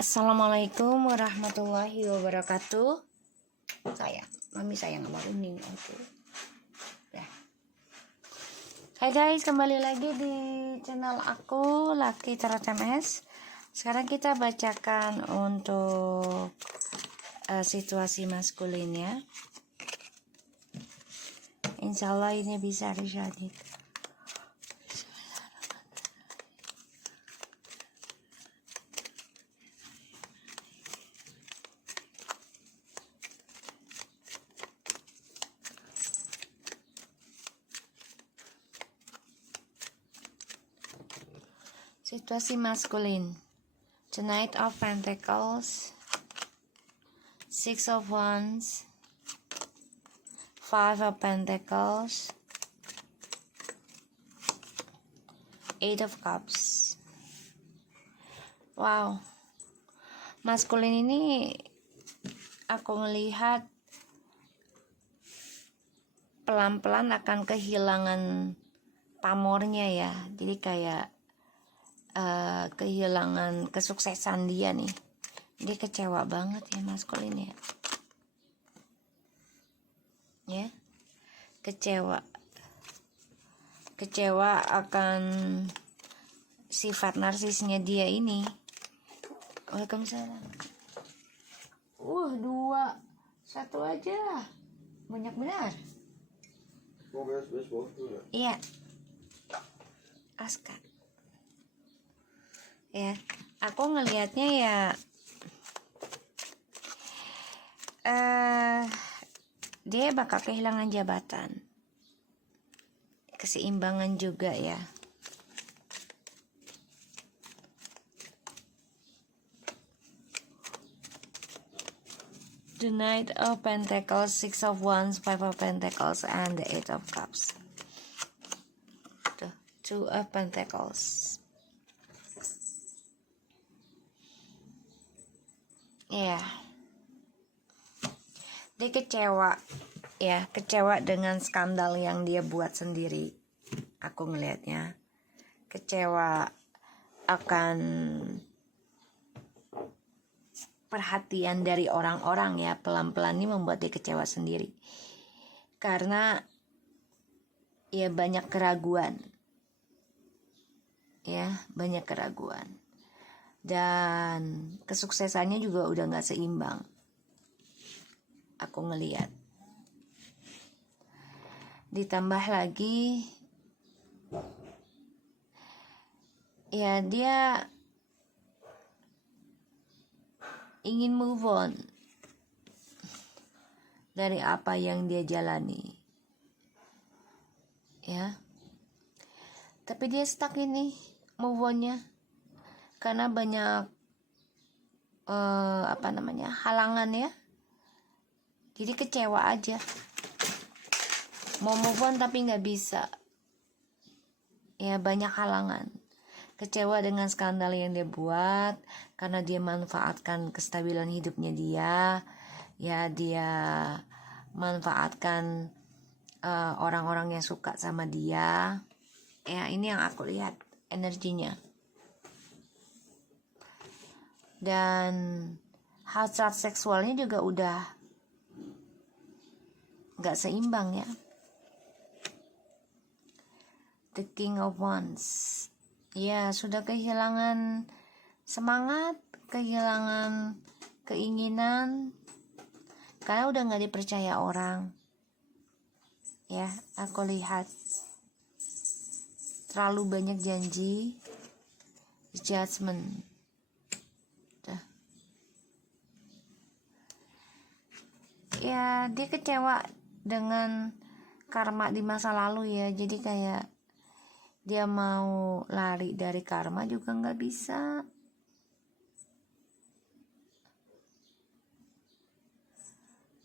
Assalamualaikum warahmatullahi wabarakatuh. Mami sayang sama Uning aku. Ya. Hai guys, kembali lagi di channel aku Laki Tarot MS. Sekarang kita bacakan untuk situasi maskulin ya. Insya Allah ini bisa disadit. Situasi maskulin. The Knight of Pentacles, Six of Wands, Five of Pentacles, Eight of Cups. Wow, maskulin ini aku melihat pelan-pelan akan kehilangan pamornya ya. Jadi kayak kehilangan kesuksesan dia nih. Dia kecewa banget ya maskulin ya. Ya, kecewa akan sifat narsisnya dia ini. Waalaikumsalam. Dua, satu aja, banyak benar. Iya, Aska. Ya, aku ngelihatnya ya dia bakal kehilangan jabatan, keseimbangan juga ya. The Knight of Pentacles, Six of Wands, Five of Pentacles, and the Eight of Cups. The Two of Pentacles. Ya, dia kecewa dengan skandal yang dia buat sendiri. Aku ngelihatnya kecewa akan perhatian dari orang-orang ya. Pelan-pelan ini membuat dia kecewa sendiri karena ya banyak keraguan dan kesuksesannya juga udah gak seimbang. Aku ngelihat ditambah lagi ya dia ingin move on dari apa yang dia jalani ya, tapi dia stuck ini move onnya karena banyak halangan ya. Jadi kecewa aja, mau move on tapi nggak bisa ya, banyak halangan. Kecewa dengan skandal yang dia buat karena dia manfaatkan kestabilan hidupnya dia ya. Dia manfaatkan orang-orang yang suka sama dia ya. Ini yang aku lihat energinya. Dan hasrat seksualnya juga udah gak seimbang ya. The King of Wands ya, sudah kehilangan semangat, kehilangan keinginan karena udah gak dipercaya orang ya. Aku lihat terlalu banyak janji, judgment. Ya, dia kecewa dengan karma di masa lalu ya. Jadi kayak dia mau lari dari karma juga nggak bisa.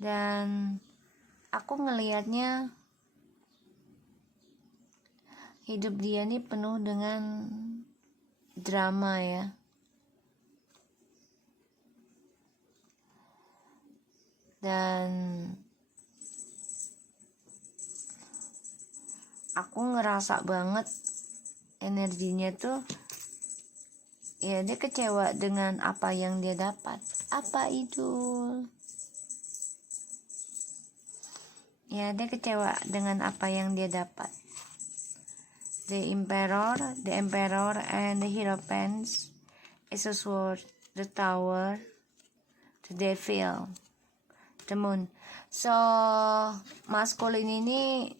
Dan aku ngelihatnya hidup dia nih penuh dengan drama ya. Dan aku ngerasa banget energinya tuh Ya, dia kecewa dengan apa yang dia dapat. Apa itu? Ya, dia kecewa dengan apa yang dia dapat. The Emperor and the Hierophant is a sword, the Tower, the Devil, the Moon. So, maskulin ini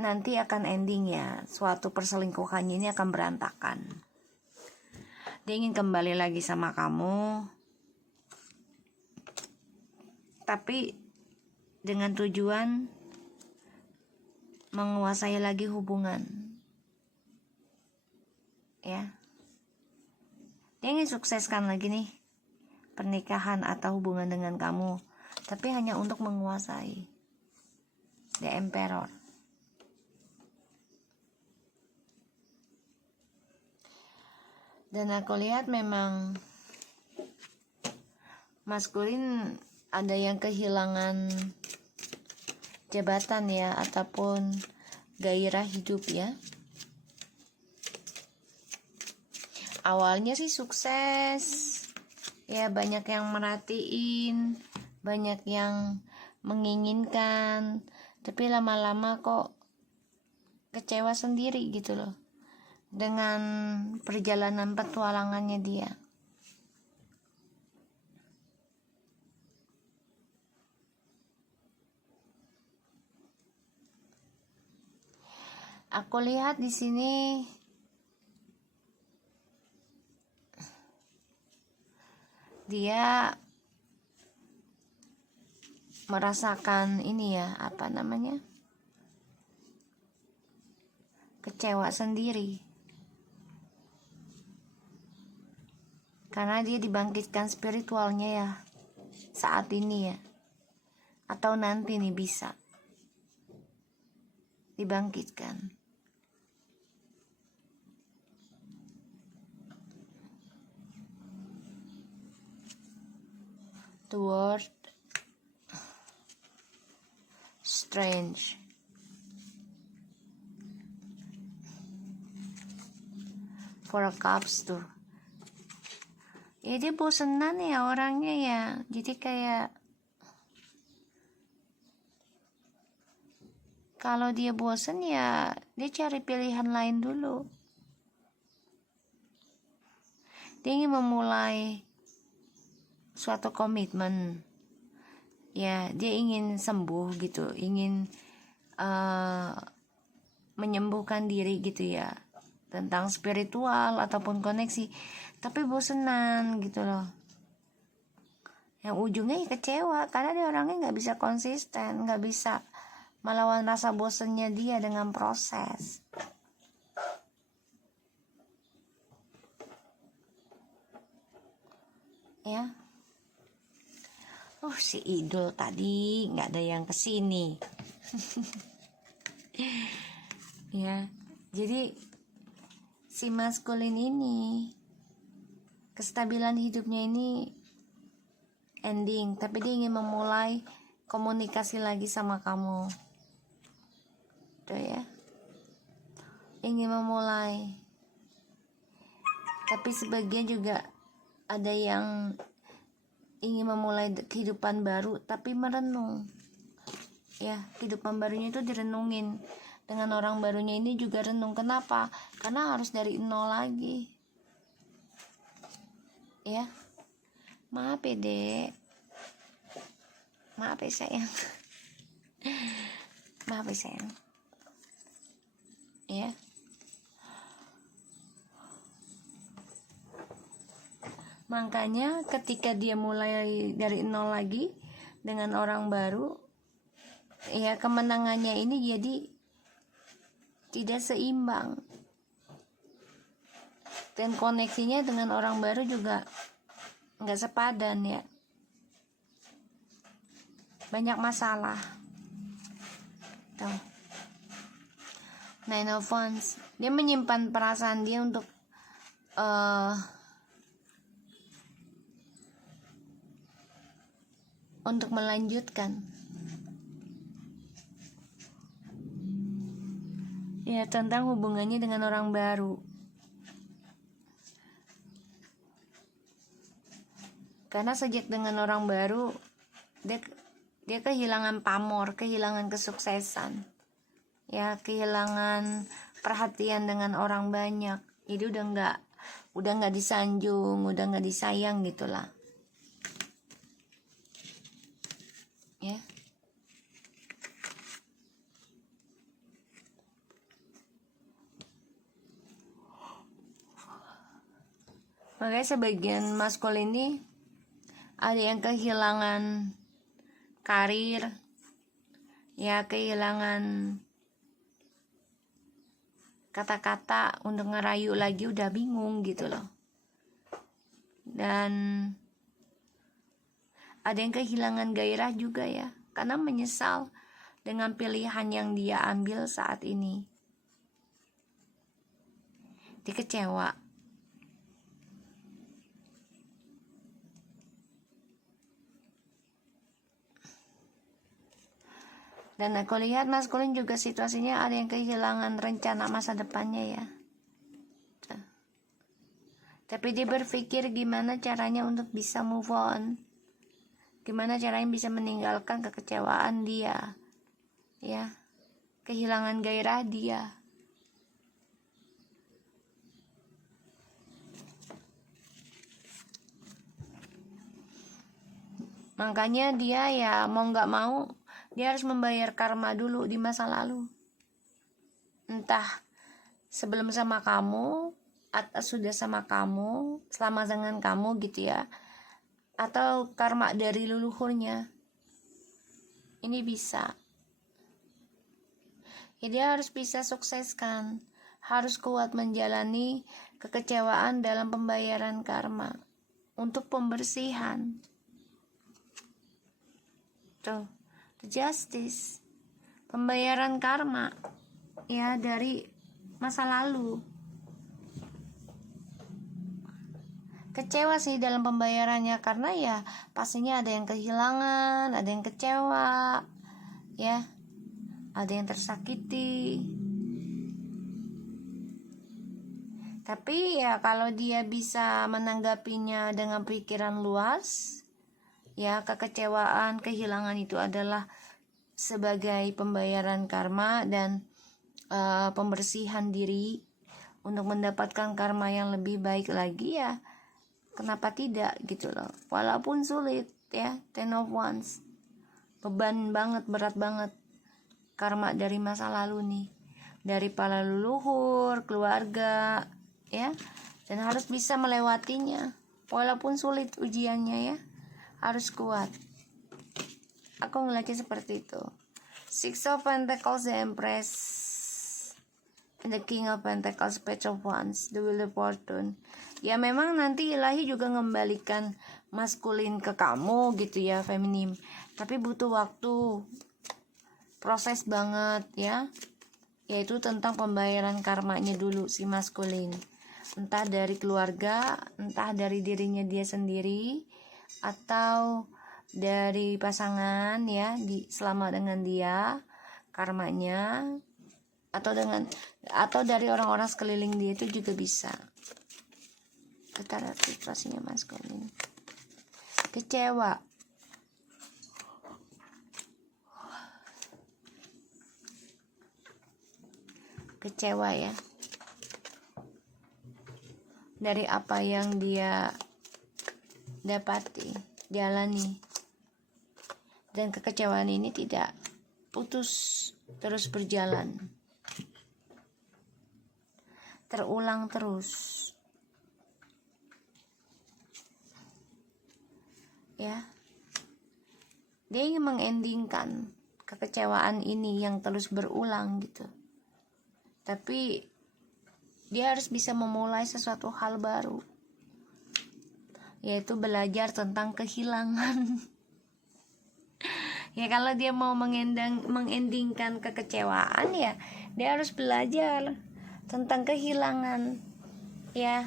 nanti akan ending ya. Suatu perselingkuhannya ini akan berantakan. Dia ingin kembali lagi sama kamu, tapi dengan tujuan menguasai lagi hubungan. Ya. Dia ingin sukseskan lagi nih pernikahan atau hubungan dengan kamu, tapi hanya untuk menguasai. The Emperor. Dan aku lihat memang maskulin ada yang kehilangan jabatan ya, ataupun gairah hidup ya. Awalnya sih sukses ya, banyak yang merhatiin, banyak yang menginginkan, tapi lama-lama kok kecewa sendiri gitu loh dengan perjalanan petualangannya dia. Aku lihat di sini dia merasakan ini ya, apa namanya? Kecewa sendiri. Karena dia dibangkitkan spiritualnya ya saat ini ya, atau nanti nih bisa dibangkitkan. The word strange. Four of Cups tuh. Ya dia bosenan ya orangnya ya. Jadi kayak kalau dia bosen ya dia cari pilihan lain dulu. Dia ingin memulai suatu komitmen. Ya dia ingin sembuh gitu, ingin menyembuhkan diri gitu ya, tentang spiritual ataupun koneksi, tapi bosenan gitu loh. Yang ujungnya ya kecewa karena dia orangnya nggak bisa konsisten, nggak bisa melawan rasa bosennya dia dengan proses. Ya, si idol tadi nggak ada yang kesini. Ya, jadi si maskulin ini kestabilan hidupnya ini ending, tapi dia ingin memulai komunikasi lagi sama kamu. Tuh ya, ingin memulai, tapi sebagian juga ada yang ingin memulai kehidupan baru tapi merenung ya. Kehidupan barunya itu direnungin, dengan orang barunya ini juga renung. Kenapa? Karena harus dari nol lagi ya. Maaf ya dek, maaf ya sayang, maaf ya sayang ya. Makanya ketika dia mulai dari nol lagi dengan orang baru ya, kemenangannya ini jadi tidak seimbang, dan koneksinya dengan orang baru juga nggak sepadan ya, banyak masalah tuh. Nine of Wands, dia menyimpan perasaan dia untuk melanjutkan ya tentang hubungannya dengan orang baru. Karena sejak dengan orang baru, dia kehilangan pamor, kehilangan kesuksesan, ya, kehilangan perhatian dengan orang banyak. Jadi udah nggak disanjung, udah nggak disayang gitulah, ya. Makanya sebagian maskulin ini ada yang kehilangan karir, ya, kehilangan kata-kata untuk ngerayu lagi, udah bingung gitu loh. Dan ada yang kehilangan gairah juga ya, karena menyesal dengan pilihan yang dia ambil saat ini. Dia kecewa. Dan aku lihat maskulin juga situasinya ada yang kehilangan rencana masa depannya ya. Tapi dia berpikir gimana caranya untuk bisa move on, gimana caranya bisa meninggalkan kekecewaan dia, ya, kehilangan gairah dia. Makanya dia ya mau nggak mau dia harus membayar karma dulu di masa lalu, entah sebelum sama kamu atau sudah sama kamu, selama dengan kamu gitu ya, atau karma dari leluhurnya. Ini bisa ya, dia harus bisa sukseskan, harus kuat menjalani kekecewaan dalam pembayaran karma untuk pembersihan. Tuh, the justice, pembayaran karma ya dari masa lalu. Kecewa sih dalam pembayarannya, karena ya pastinya ada yang kehilangan, ada yang kecewa, ya, ada yang tersakiti. Tapi ya kalau dia bisa menanggapinya dengan pikiran luas, ya, kekecewaan, kehilangan itu adalah sebagai pembayaran karma dan pembersihan diri untuk mendapatkan karma yang lebih baik lagi, ya kenapa tidak gitu loh. Walaupun sulit ya, 10 of Wands, beban banget, berat banget karma dari masa lalu nih, dari para leluhur, keluarga ya, dan harus bisa melewatinya walaupun sulit ujiannya ya, harus kuat. Aku ngeliatnya seperti itu. Six of Pentacles, the Empress, and the King of Pentacles, Page of Wands, the Wheel of Fortune. Ya memang nanti ilahi juga ngembalikan maskulin ke kamu gitu ya, feminim. Tapi butuh waktu, proses banget ya. Yaitu tentang pembayaran karmanya dulu si maskulin. Entah dari keluarga, entah dari dirinya dia sendiri, atau dari pasangan ya, selama dengan dia karmanya, atau dari orang-orang sekeliling dia itu juga bisa. Kita lihat situasinya maskulin. Kecewa. Kecewa ya, dari apa yang dia dapati, jalani. Dan kekecewaan ini tidak putus, terus berjalan, terulang terus ya. Dia ingin mengendingkan kekecewaan ini yang terus berulang gitu, tapi dia harus bisa memulai sesuatu hal baru, yaitu belajar tentang kehilangan. Ya kalau dia mau mengendingkan kekecewaan, ya dia harus belajar tentang kehilangan ya.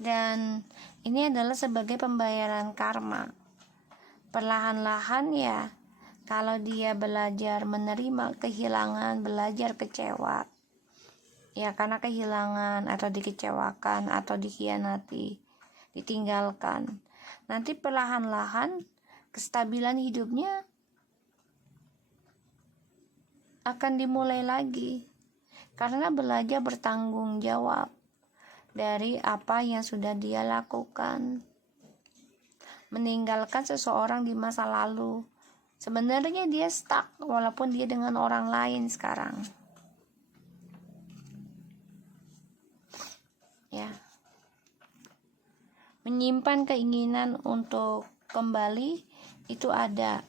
Dan ini adalah sebagai pembayaran karma. Perlahan-lahan ya, kalau dia belajar menerima kehilangan, belajar kecewa, Ya, karena kehilangan atau dikecewakan atau dikhianati, ditinggalkan. Nanti perlahan-lahan kestabilan hidupnya akan dimulai lagi. Karena belajar bertanggung jawab dari apa yang sudah dia lakukan. Meninggalkan seseorang di masa lalu. Sebenarnya dia stuck walaupun dia dengan orang lain sekarang. Ya. Menyimpan keinginan untuk kembali itu ada,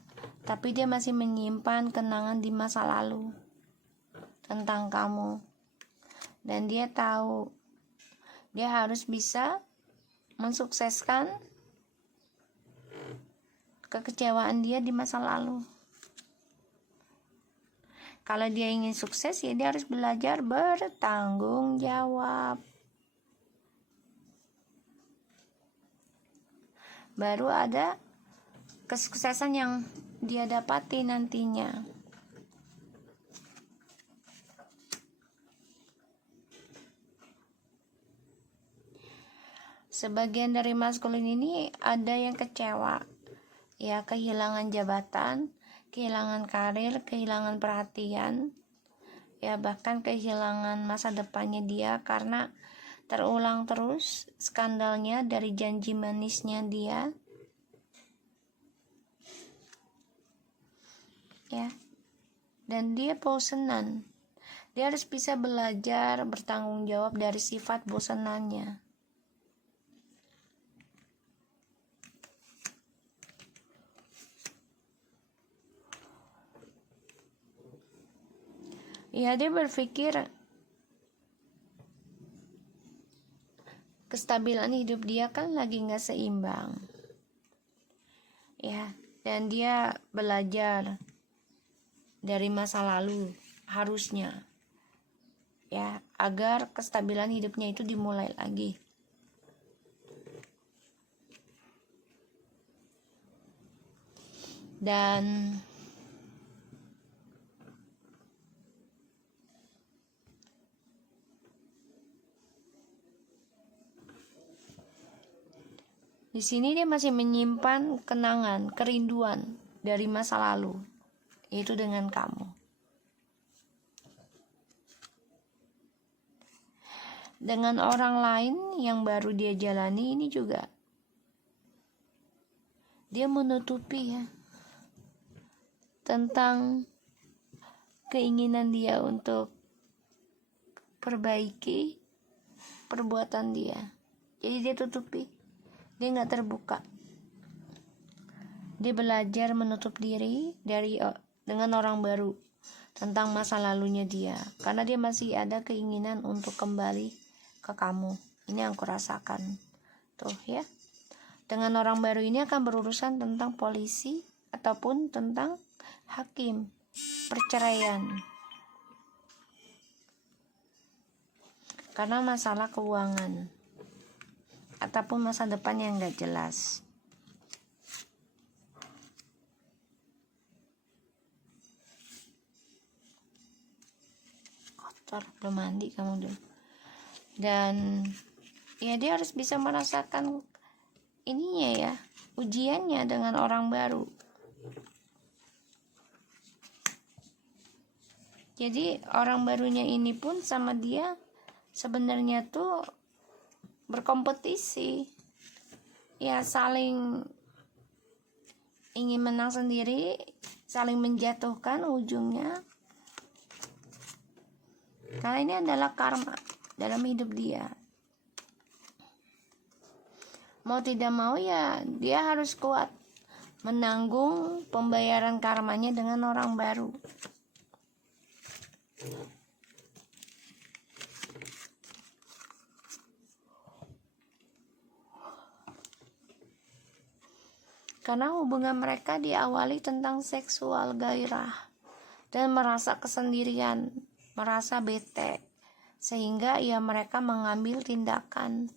tapi dia masih menyimpan kenangan di masa lalu tentang kamu. Dan dia tahu dia harus bisa mensukseskan kekecewaan dia di masa lalu. Kalau dia ingin sukses, ya dia harus belajar bertanggung jawab. Baru ada kesuksesan yang dia dapati nantinya. Sebagian dari maskulin ini ada yang kecewa, ya, kehilangan jabatan, kehilangan karir, kehilangan perhatian, ya, bahkan kehilangan masa depannya dia karena terulang terus skandalnya dari janji manisnya dia, ya. Dan dia bosenan. Dia harus bisa belajar bertanggung jawab dari sifat bosenannya. Ya, dia berpikir kestabilan hidup dia kan lagi gak seimbang, ya, dan dia belajar dari masa lalu harusnya, ya, agar kestabilan hidupnya itu dimulai lagi. Dan di sini dia masih menyimpan kenangan, kerinduan dari masa lalu, yaitu dengan kamu. Dengan orang lain yang baru dia jalani ini juga, dia menutupi, ya, tentang keinginan dia untuk perbaiki perbuatan dia. Jadi dia tutupi, dia gak terbuka. Dia belajar menutup diri dengan orang baru tentang masa lalunya dia, karena dia masih ada keinginan untuk kembali ke kamu. Ini yang aku rasakan tuh, ya. Dengan orang baru ini akan berurusan tentang polisi ataupun tentang hakim, perceraian, karena masalah keuangan ataupun masa depan yang gak jelas. Kotor, belum mandi kamu dulu. Dan ya, dia harus bisa merasakan ininya, ya, ujiannya dengan orang baru. Jadi orang barunya ini pun sama dia sebenarnya tuh berkompetisi, ya, saling ingin menang sendiri, saling menjatuhkan ujungnya. Karena ini adalah karma dalam hidup dia. Mau tidak mau, ya, dia harus kuat menanggung pembayaran karmanya dengan orang baru. Karena hubungan mereka diawali tentang seksual gairah dan merasa kesendirian, merasa bete, sehingga mereka mengambil tindakan,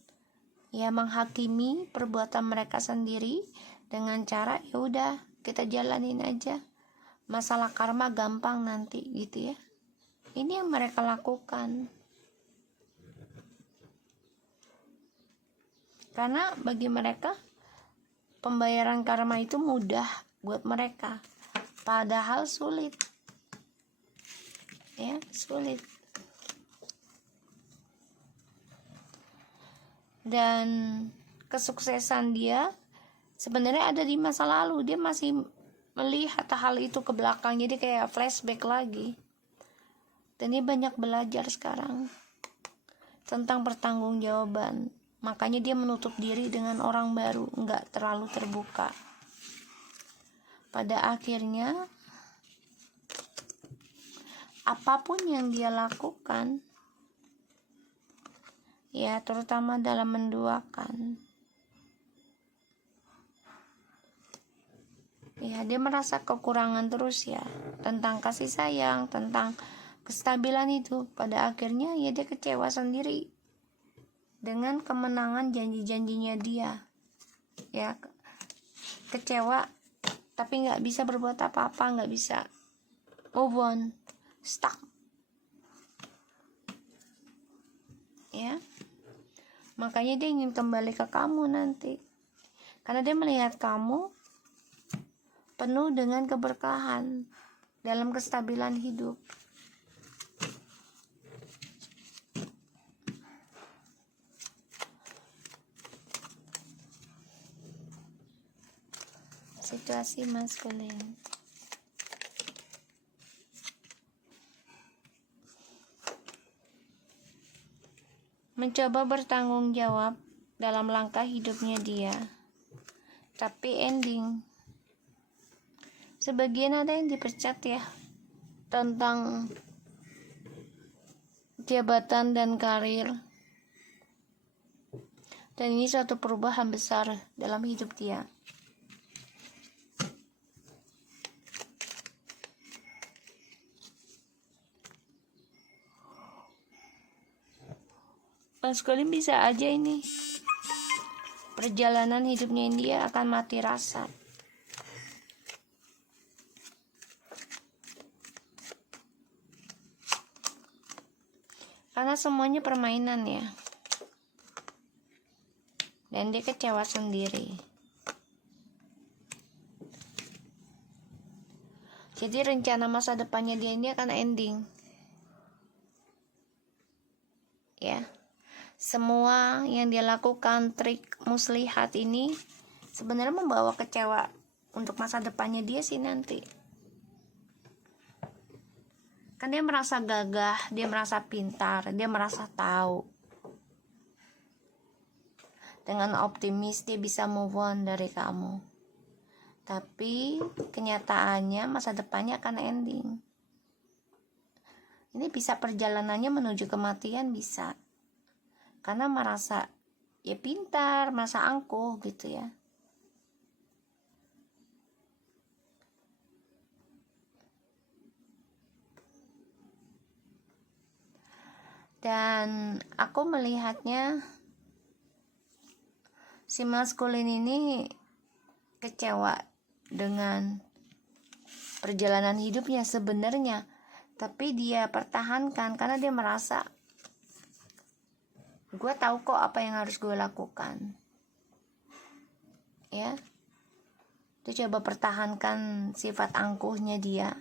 ya, menghakimi perbuatan mereka sendiri dengan cara, ya udah, kita jalanin aja, masalah karma gampang nanti, gitu, ya. Ini yang mereka lakukan. Karena bagi mereka pembayaran karma itu mudah buat mereka, padahal sulit. Ya, sulit. Dan kesuksesan dia sebenarnya ada di masa lalu. Dia masih melihat hal itu ke belakang, jadi kayak flashback lagi. Dan dia banyak belajar sekarang tentang pertanggungjawaban. Makanya dia menutup diri dengan orang baru, nggak terlalu terbuka. Pada akhirnya apapun yang dia lakukan, ya terutama dalam menduakan, ya dia merasa kekurangan terus ya, tentang kasih sayang, tentang kestabilan itu. Pada akhirnya ya dia kecewa sendiri dengan kemenangan janji-janjinya dia, ya kecewa tapi nggak bisa berbuat apa-apa, nggak bisa move on, stuck. Ya, makanya dia ingin kembali ke kamu nanti, karena dia melihat kamu penuh dengan keberkahan dalam kestabilan hidup. Situasi maskulin. Mencoba bertanggung jawab dalam langkah hidupnya dia, tapi ending. Sebagian ada yang dipecat ya, tentang jabatan dan karir. Dan ini suatu perubahan besar dalam hidup dia. Maskulin bisa aja ini perjalanan hidupnya dia akan mati rasa. Karena semuanya permainan ya. Dan dia kecewa sendiri. Jadi rencana masa depannya dia ini akan ending. Ya. Semua yang dia lakukan, trik muslihat ini sebenarnya membawa kecewa untuk masa depannya dia sih nanti. Kan dia merasa gagah, dia merasa pintar, dia merasa tahu. Dengan optimis dia bisa move on dari kamu. Tapi kenyataannya masa depannya akan ending. Ini bisa perjalanannya menuju kematian, bisa. Karena merasa ya pintar, merasa angkuh gitu ya. Dan aku melihatnya si maskulin ini kecewa dengan perjalanan hidupnya sebenarnya, tapi dia pertahankan karena dia merasa gue tahu kok apa yang harus gue lakukan. Ya, dia coba pertahankan sifat angkuhnya dia.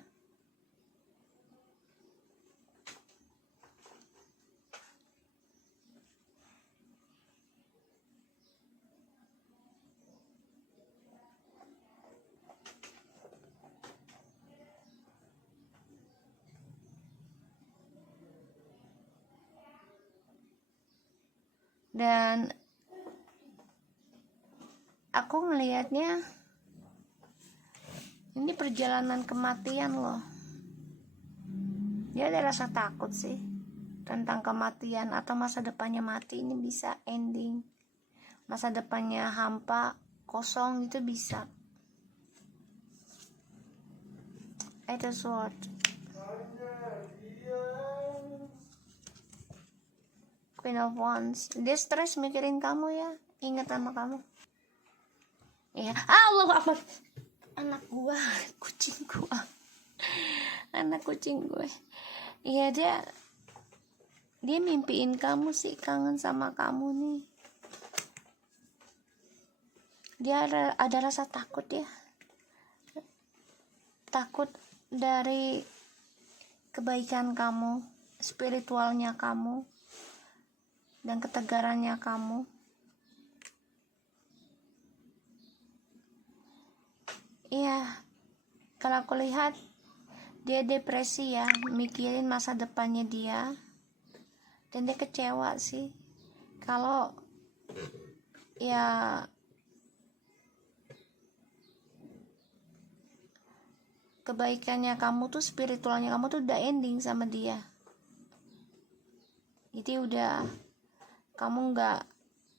Dan aku melihatnya ini perjalanan kematian loh. Dia ada rasa takut sih tentang kematian atau masa depannya mati. Ini bisa ending. Masa depannya hampa, kosong, itu bisa. Itu sword. Queen of Wands. Dia stres mikirin kamu ya. Ingat sama kamu. Ya, Allah Akbar. Anak gua, kucing gua. Anak kucing gue. Iya, dia mimpiin kamu sih, kangen sama kamu nih. Dia ada rasa takut ya, takut dari kebaikan kamu, spiritualnya kamu, dan ketegarannya kamu. Iya, kalau aku lihat dia depresi ya, mikirin masa depannya dia, dan dia kecewa sih kalau ya kebaikannya kamu tuh, spiritualnya kamu tuh udah ending sama dia. Jadi udah kamu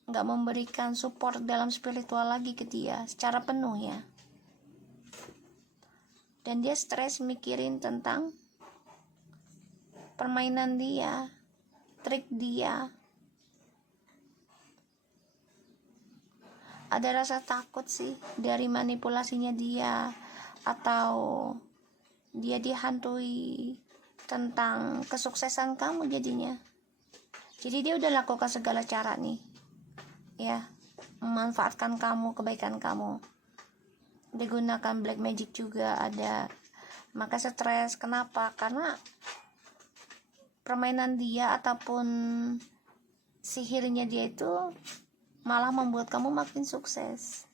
nggak memberikan support dalam spiritual lagi ke dia secara penuh ya. Dan dia stres mikirin tentang permainan dia, trik dia. Ada rasa takut sih dari manipulasinya dia, atau dia dihantui tentang kesuksesan kamu jadinya. Jadi dia udah lakukan segala cara nih ya, memanfaatkan kamu, kebaikan kamu. Dia gunakan black magic juga ada. Maka stres. Kenapa? Karena permainan dia ataupun sihirnya dia itu malah membuat kamu makin sukses.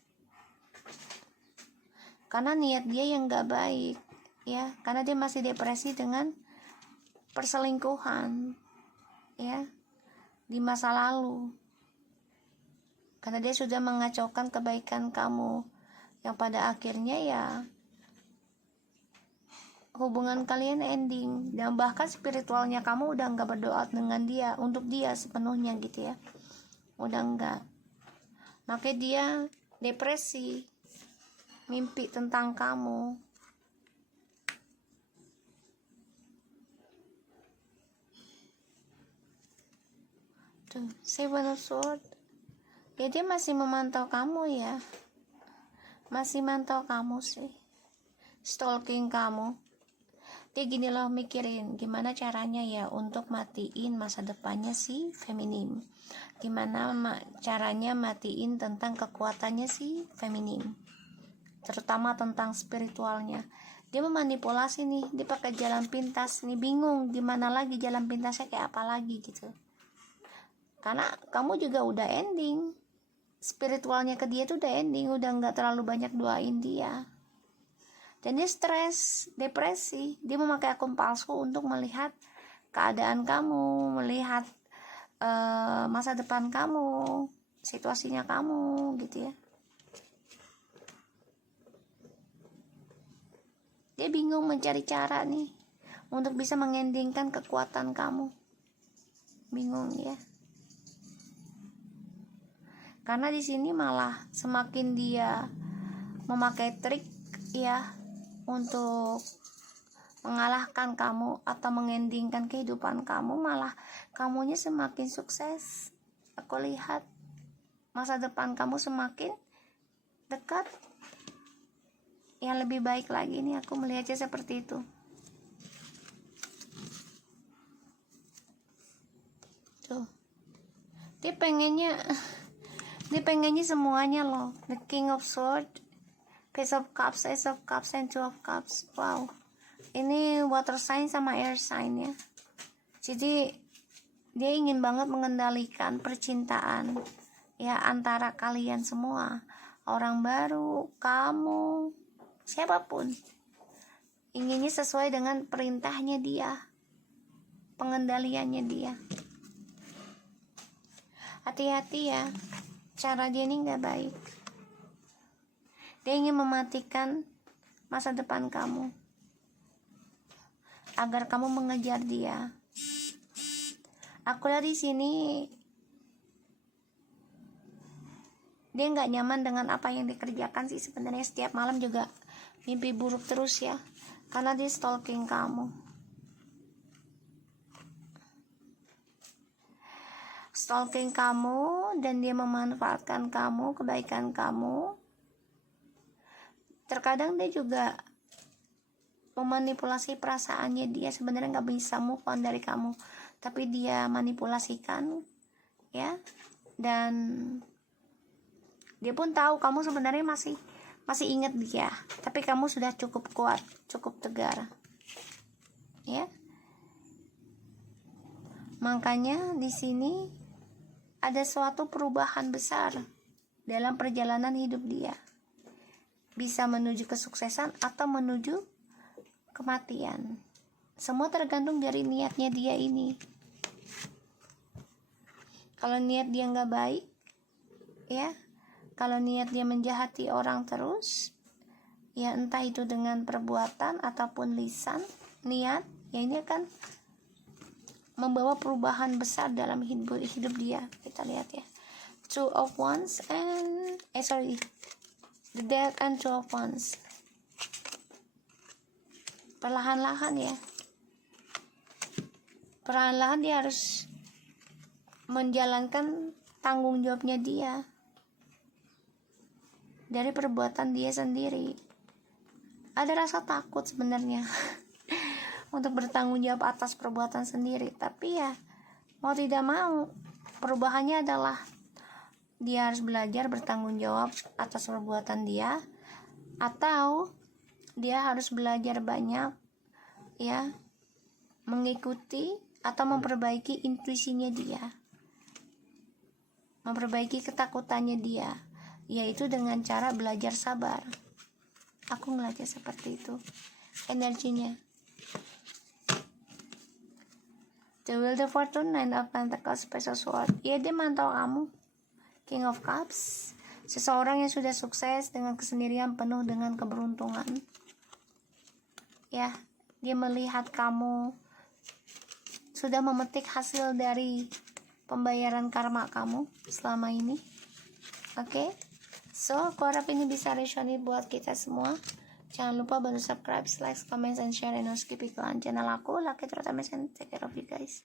Karena niat dia yang gak baik ya, karena dia masih depresi dengan perselingkuhan ya di masa lalu. Karena dia sudah mengacaukan kebaikan kamu, yang pada akhirnya ya hubungan kalian ending. Dan bahkan spiritualnya kamu udah gak berdoa dengan dia, untuk dia sepenuhnya gitu ya, udah enggak. Makanya dia depresi, mimpi tentang kamu. Tuh, Seven of Swords. Ya dia masih memantau kamu ya, masih mantau kamu sih, stalking kamu. Dia gini loh, mikirin gimana caranya ya untuk matiin masa depannya si feminim, gimana caranya matiin tentang kekuatannya si feminim, terutama tentang spiritualnya. Dia memanipulasi nih, dia pakai jalan pintas nih, bingung gimana lagi jalan pintasnya kayak apa lagi gitu. Karena kamu juga udah ending, spiritualnya ke dia tuh udah ending, udah nggak terlalu banyak doain dia. Dan dia stres, depresi. Dia memakai akun palsu untuk melihat keadaan kamu, melihat masa depan kamu, situasinya kamu gitu ya. Dia bingung mencari cara nih untuk bisa mengendingkan kekuatan kamu. Bingung ya. Karena di sini malah semakin dia memakai trik ya untuk mengalahkan kamu atau mengendingkan kehidupan kamu, malah kamunya semakin sukses. Aku lihat masa depan kamu semakin dekat, yang lebih baik lagi nih, aku melihatnya seperti itu. Tuh, dia pengennya semuanya loh. The King of Swords, Page of Cups, Ace of Cups, and Two of Cups. Wow, ini water sign sama air sign ya. Jadi dia ingin banget mengendalikan percintaan ya antara kalian semua, orang baru, kamu, siapapun. Inginnya sesuai dengan perintahnya dia, pengendaliannya dia. Hati-hati ya, cara dia ini gak baik. Dia ingin mematikan masa depan kamu agar kamu mengejar dia. Aku lihat di sini dia nggak nyaman dengan apa yang dikerjakan sih sebenarnya. Setiap malam juga mimpi buruk terus ya, karena dia stalking kamu. Stalking kamu dan dia memanfaatkan kamu, kebaikan kamu. Terkadang dia juga memanipulasi perasaannya dia, sebenarnya nggak bisa move on dari kamu, tapi dia manipulasikan ya, dan Dia pun tahu kamu sebenarnya masih ingat dia, tapi kamu sudah cukup kuat, cukup tegar. Ya. Makanya di sini ada suatu perubahan besar dalam perjalanan hidup dia. Bisa menuju kesuksesan atau menuju kematian. Semua tergantung dari niatnya dia ini. Kalau niat dia nggak baik, ya, kalau niat dia menjahati orang terus, ya entah itu dengan perbuatan ataupun lisan, niat, ya ini akan membawa perubahan besar dalam hidup dia. Kita lihat ya. Two of Wands and the Death and Two of Wands. Perlahan-lahan ya. Perlahan-lahan dia harus menjalankan tanggung jawabnya dia dari perbuatan dia sendiri. Ada rasa takut sebenarnya untuk bertanggung jawab atas perbuatan sendiri, tapi ya mau tidak mau perubahannya adalah dia harus belajar bertanggung jawab atas perbuatan dia, atau dia harus belajar banyak ya, mengikuti atau memperbaiki intuisinya dia, memperbaiki ketakutannya dia, yaitu dengan cara belajar sabar. Aku ngeliatnya seperti itu energinya. The Wheel of Fortune, Nine of Pentacles, Page of Swords. Ya, dia mantau kamu. King of Cups, seseorang yang sudah sukses dengan kesendirian penuh dengan keberuntungan. Ya, dia melihat kamu sudah memetik hasil dari pembayaran karma kamu selama ini. Oke? So, aku harap ini bisa resonate buat kita semua. Jangan lupa bantu subscribe, like, comment, and share, and skip iklan channel aku. Lucky Terutama, and take care of you guys.